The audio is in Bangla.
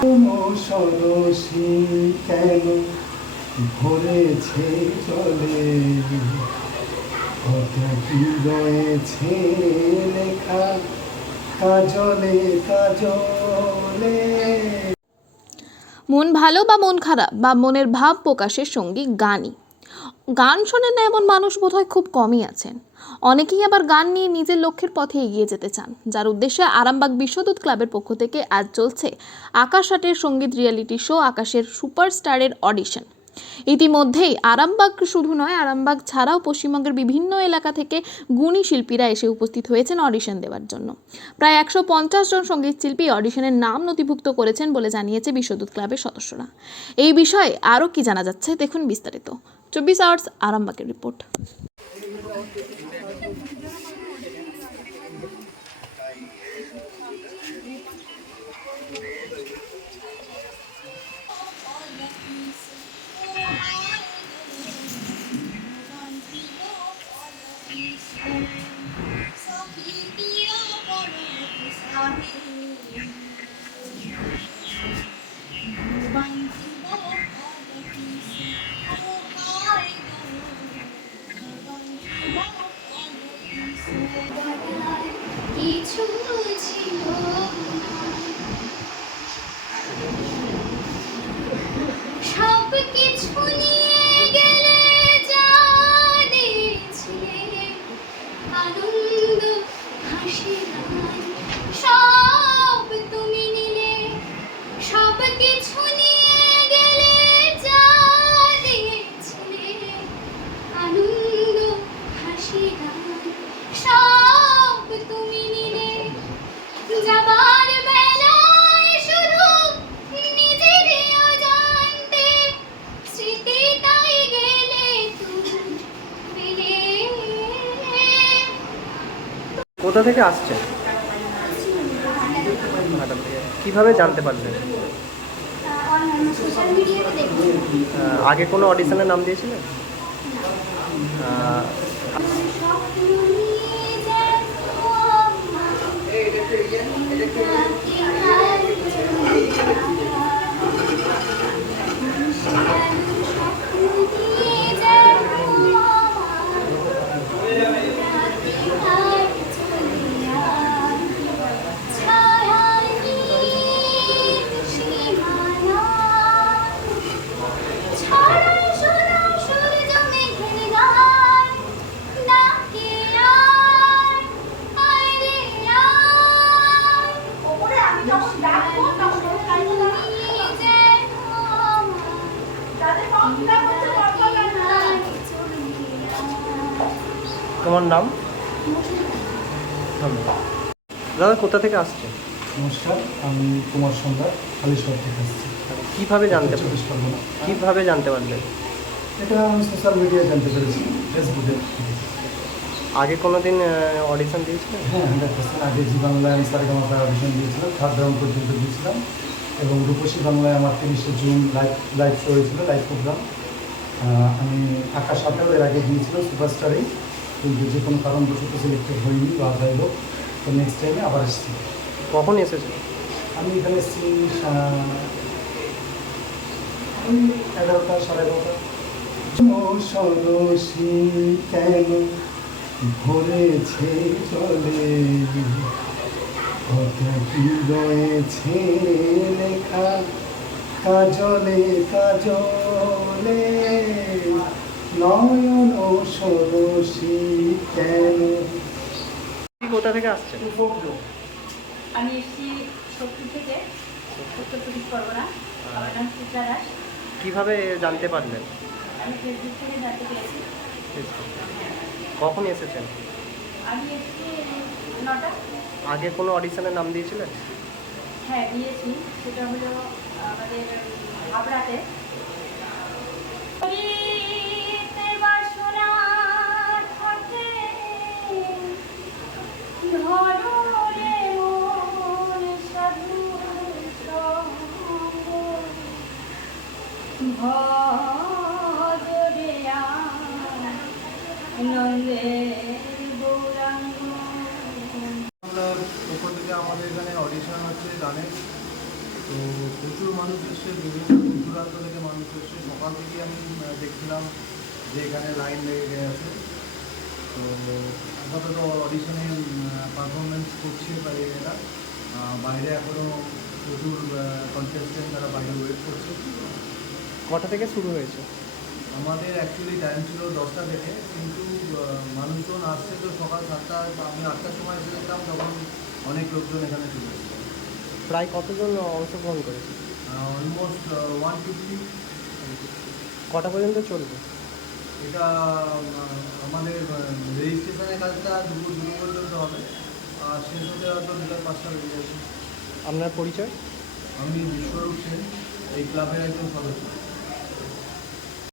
সরসী কেন ভরেছে চলে, কত কি রয়েছে লেখা কাজলে কাজলে। মন ভালো বা মন খারাপ বা মনের ভাব প্রকাশের সঙ্গী গানই। গান শোনেন না এমন মানুষ বোধহয় খুব কমই আছেন। অনেকেই আবার গান নিয়ে নিজের লক্ষ্যের পথে এগিয়ে যেতে চান, যার উদ্দেশ্যে আরামবাগ বিশ্বদূত ক্লাবের পক্ষ থেকে আজ চলছে আকাশ আটের সঙ্গীত রিয়েলিটি শো আকাশের সুপারস্টারের অডিশন। ইতিমধ্যেই আরামবাগ শুধু নয়, আরামবাগ ছাড়াও পশ্চিমবঙ্গের বিভিন্ন এলাকা থেকে গুণী শিল্পীরা এসে উপস্থিত হয়েছেন অডিশন দেওয়ার জন্য। প্রায় 150 জন সঙ্গীত শিল্পী অডিশনের নাম নথিভুক্ত করেছেন বলে জানিয়েছে বিশ্বদূত ক্লাবের সদস্যরা। এই বিষয়ে আরও কি জানা যাচ্ছে দেখুন বিস্তারিত। 24 আওয়ার্স আরামবাগের রিপোর্ট। কোথা থেকে আসছেন? কিভাবে জানতে পারলেন? আগে কোনো অডিশনের নাম দিয়েছিলেন? তোমার নাম? দাদা কোথা থেকে আসছে? নমস্কার, আমি কুমার সম্রাট, হালিশহর থেকে আসছি। কীভাবে জানতে পারলেন? কীভাবে জানতে পারলেন? এটা আমি সোশ্যাল মিডিয়ায় জানতে পেরেছি, ফেসবুকে। আগে কোনো দিন অডিশন দিয়েছিলেন? হ্যাঁ, 100%। আগে জি বাংলায় আমি সারেগামাপায় অডিশন দিয়েছিলাম, 3rd রাউন্ড পর্যন্ত দিয়েছিলাম। এবং রূপসী বাংলায় আমার 30শে জুন লাইভ শো হয়েছিল, লাইভ প্রোগ্রাম। আমি আকাশ আটেও এর আগে দিয়েছিলাম সুপারস্টারেই, কিন্তু যে কোনো কারণবশত সিলেক্টেড হয়নি বা যাই হোক, তো নেক্সট টাইমে আবার এসেছি। কখন এসেছে? আমি এখানে এসেছি 11টা 11:30। সরসী কেন ভরেছে চলে, কত কি রয়েছে লেখা কাজলে কাজলে, নয়ন সরসী কেন। কোথা থেকে আসছেন? আমি এসেছি শক্তি থেকে, উত্তর চব্বিশ পরগনা। আমার নাম চিত্রা দাস। কীভাবে জানতে পারলেন? আমি ফেসবুক থেকে জানতে পেরেছি। কখন এসেছেন? আমি এসেছি 9টা। আগে কোনো অডিশনের নাম দিয়েছিলেন? হ্যাঁ, দিয়েছি। সেটা হলো আমাদের হাবড়াতে। পক্ষ থেকে আমাদের এখানে অডিশন হচ্ছে গানের, তো প্রচুর মানুষ এসছে, বিভিন্ন দূর দূরান্ত থেকে মানুষ এসছে। সকাল থেকেই আমি দেখছিলাম যে এখানে লাইন লেগে আছে। তো আপাতত অডিশনে পারফরমেন্স করছে এরা। বাইরে এখনও প্রচুর কন্টেস্টেন্ট তারা বাইরে ওয়েট করছে। কটা থেকে শুরু হয়েছে? আমাদের অ্যাকচুয়ালি টাইম ছিল 10টা থেকে, কিন্তু মানুষজন আসছে তো সকাল 7টা, আমি 8টার সময় এসে দেখলাম তখন অনেক লোকজন এখানে চলে এসেছে। প্রায় কতজন অংশগ্রহণ করেছে? অলমোস্ট 150। কটা পর্যন্ত চলবে? এটা আমাদের রেজিস্ট্রেশনের কাজটা দুপুর পর্যন্ত হবে, আর শেষ হতে হয়তো বিকাল 5টা বেজে যাচ্ছে। আপনার পরিচয়? আমি বিশ্বরূপ সেন, এই ক্লাবের একজন সদস্য।